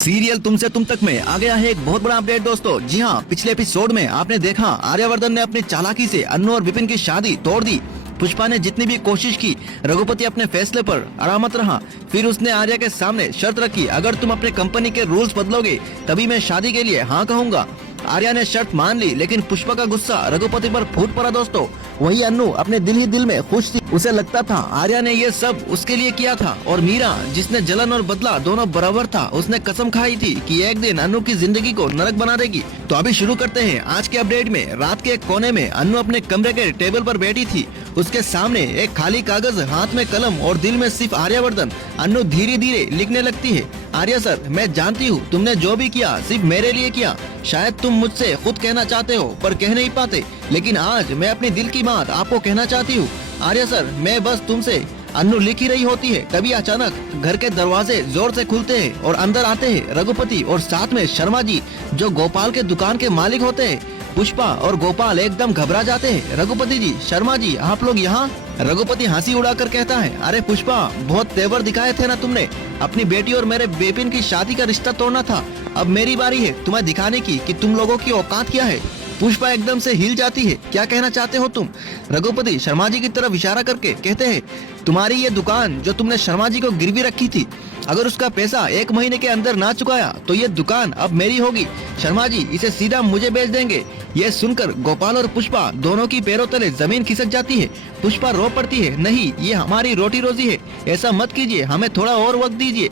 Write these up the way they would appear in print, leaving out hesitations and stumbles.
Serial तुमसे तुम तक में आ गया है एक बहुत बड़ा अपडेट दोस्तों। जी हाँ, पिछले एपिसोड में आपने देखा आर्यवर्धन ने अपनी चालाकी से अन्नू और विपिन की शादी तोड़ दी। पुष्पा ने जितनी भी कोशिश की, रघुपति अपने फैसले पर अड़ामत रहा। फिर उसने आर्या के सामने शर्त रखी, अगर तुम अपने कंपनी के रूल्स बदलोगे तभी मैं शादी के लिए हाँ कहूँगा। आर्या ने शर्त मान ली, लेकिन पुष्पा का गुस्सा रघुपति पर फूट पड़ा दोस्तों। वही अन्नू अपने दिल ही दिल में खुश थी। उसे लगता था आर्या ने ये सब उसके लिए किया था। और मीरा, जिसने जलन और बदला दोनों बराबर था, उसने कसम खाई थी कि एक दिन अन्नू की जिंदगी को नरक बना देगी। तो अभी शुरू करते हैं आज के अपडेट में। रात के एक कोने में अन्नू अपने कमरे के टेबल पर बैठी थी। उसके सामने एक खाली कागज, हाथ में कलम और दिल में सिर्फ आर्यवर्धन। अन्नू धीरे धीरे लिखने लगती है, आर्या सर, मैं जानती हूँ तुमने जो भी किया सिर्फ मेरे लिए किया। शायद तुम मुझसे खुद कहना चाहते हो पर कह नहीं पाते, लेकिन आज मैं अपनी दिल की बात आपको कहना चाहती हूँ। आर्या सर, मैं बस तुमसे। अन्नू लिख ही रही होती है, तभी अचानक घर के दरवाजे जोर से खुलते हैं और अंदर आते हैं रघुपति और साथ में शर्मा जी, जो गोपाल के दुकान के मालिक होते हैं। पुष्पा और गोपाल एकदम घबरा जाते हैं। रघुपति जी, शर्मा जी, आप लोग यहाँ? रघुपति हंसी उड़ाकर कहता है, अरे पुष्पा, बहुत तेवर दिखाए थे ना तुमने। अपनी बेटी और मेरे बेपिन की शादी का रिश्ता तोड़ना था। अब मेरी बारी है तुम्हें दिखाने की कि तुम लोगों की औकात क्या है। पुष्पा एकदम से हिल जाती है, क्या कहना चाहते हो तुम? रघुपति शर्मा जी की तरफ इशारा करके कहते हैं, तुम्हारी ये दुकान जो तुमने शर्मा जी को गिरवी रखी थी, अगर उसका पैसा 1 महीने के अंदर ना चुकाया तो ये दुकान अब मेरी होगी। शर्मा जी इसे सीधा मुझे बेच देंगे। ये सुनकर गोपाल और पुष्पा दोनों की पैरों तले जमीन खिसक जाती है। पुष्पा रो पड़ती है, नहीं, ये हमारी रोटी रोजी है, ऐसा मत कीजिए, हमें थोड़ा और वक्त दीजिए।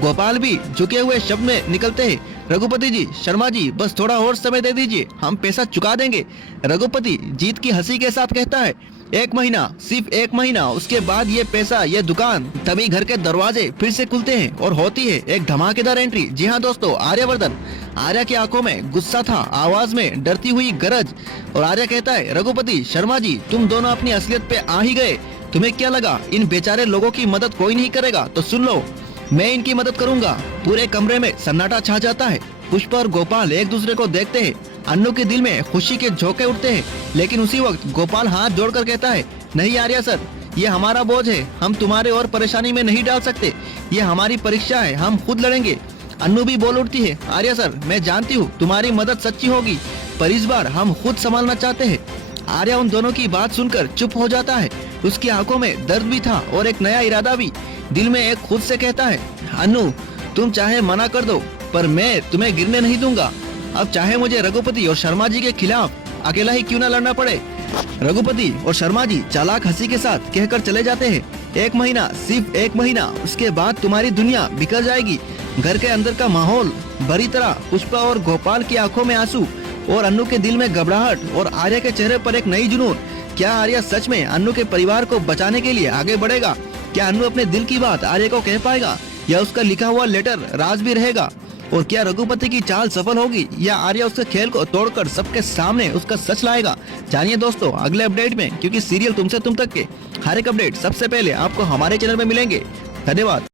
गोपाल भी झुके हुए शब्द में निकलते हैं, रघुपति जी, शर्मा जी, बस थोड़ा और समय दे दीजिए, हम पैसा चुका देंगे। रघुपति जीत की हंसी के साथ कहता है, 1 महीना, सिर्फ 1 महीना, उसके बाद ये पैसा, ये दुकान। तभी घर के दरवाजे फिर से खुलते हैं और होती है एक धमाकेदार एंट्री। जी हाँ दोस्तों, आर्यवर्धन। आर्या की आंखों में गुस्सा था, आवाज में डरती हुई गरज। और आर्या कहता है, रघुपति, शर्मा जी, तुम दोनों अपनी असलियत पे आ ही गए। तुम्हें क्या लगा इन बेचारे लोगों की मदद कोई नहीं करेगा? तो सुन लो, मैं इनकी मदद करूंगा। पूरे कमरे में सन्नाटा छा जाता है। पुष्पा और गोपाल एक दूसरे को देखते हैं। अन्नू के दिल में खुशी के झोंके उठते हैं, लेकिन उसी वक्त गोपाल हाथ जोड़कर कहता है, नहीं आर्या सर, ये हमारा बोझ है, हम तुम्हारे और परेशानी में नहीं डाल सकते। ये हमारी परीक्षा है, हम खुद लड़ेंगे। अन्नू भी बोल उठती है, आर्या सर, मैं जानती हूँ तुम्हारी मदद सच्ची होगी, पर इस बार हम खुद संभालना चाहते हैं। आर्या उन दोनों की बात सुनकर चुप हो जाता है। उसकी आंखों में दर्द भी था और एक नया इरादा भी। दिल में एक खुद से कहता है, अन्नू, तुम चाहे मना कर दो, पर मैं तुम्हें गिरने नहीं दूंगा। अब चाहे मुझे रघुपति और शर्मा जी के खिलाफ अकेला ही क्यों न लड़ना पड़े। रघुपति और शर्मा जी चालाक हंसी के साथ कहकर चले जाते हैं, 1 महीना, सिर्फ 1 महीना, उसके बाद तुम्हारी दुनिया बिखर जाएगी। घर के अंदर का माहौल भरी तरह। पुष्पा और गोपाल की आंखों में आंसू और अन्नू के दिल में घबराहट और आर्या के चेहरे पर एक नई जुनून। क्या आर्या सच में अन्नू के परिवार को बचाने के लिए आगे बढ़ेगा? क्या अन्नू अपने दिल की बात आर्या को कह पाएगा, या उसका लिखा हुआ लेटर राज भी रहेगा? और क्या रघुपति की चाल सफल होगी, या आर्या उसके खेल को तोड़कर सबके सामने उसका सच लाएगा? जानिए दोस्तों अगले अपडेट में, क्योंकि सीरियल तुमसे तुम तक के हर एक अपडेट सबसे पहले आपको हमारे चैनल में मिलेंगे। धन्यवाद।